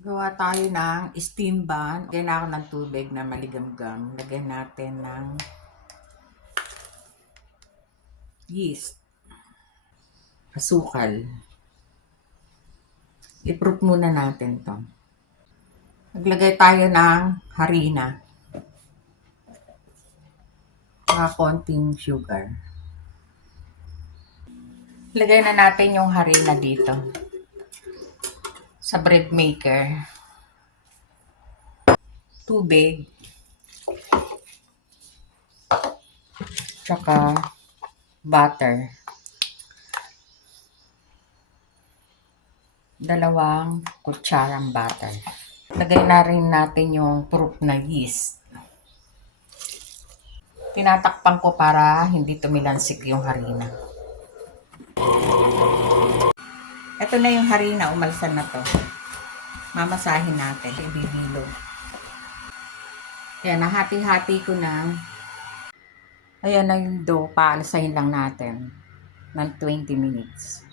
Gawa tayo ng steam bun. Lagyan na ako ng tubig na maligamgam. Lagyan natin ng yeast, asukal. I-proof muna natin to. Maglagay tayo ng harina. Mga konting sugar. Lagay na natin yung harina dito sa bread maker. Tubig. Tsaka butter. 2 kutsarang butter. Lagay na rin natin yung proof na yeast. Tinatakpan ko para hindi tumilansik yung harina. Ito na yung harina, umalsan na to. Mamasahin natin, ibibilog. Ayan, nahati-hati ko na. Ayan na yung dough, paalasahin lang natin ng 20 minutes.